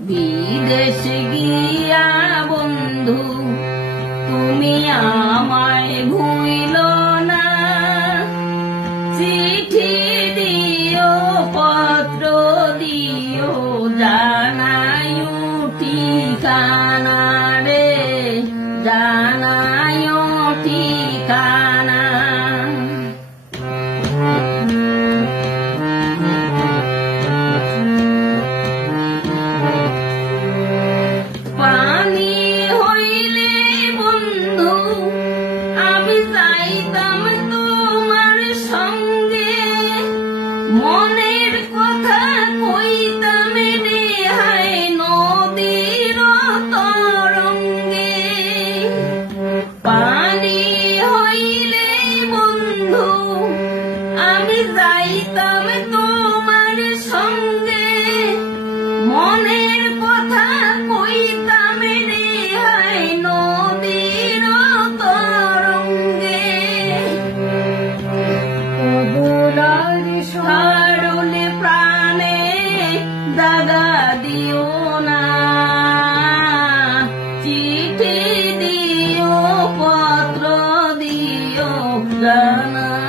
বিদেশে গিয়া বন্ধু তুমি আমায় ভুইল না, চিঠি দিও পত্র দিও জানাই ঠিকানা রে, জানাই ঠিকানা। পানি হইলে বন্ধু আমি যাইতাম তোমার সঙ্গে, মনের কথা কইতাম নেহাই নদীর তরঙ্গে। পানি হইলে বন্ধু আমি যাইতাম তোমার সঙ্গে, মনের কথা কইতাম নেহাই নদীর তরঙ্গে। হারুলে প্রাণে দাগা দিও না, চিঠি দিও পত্র দিও জানা।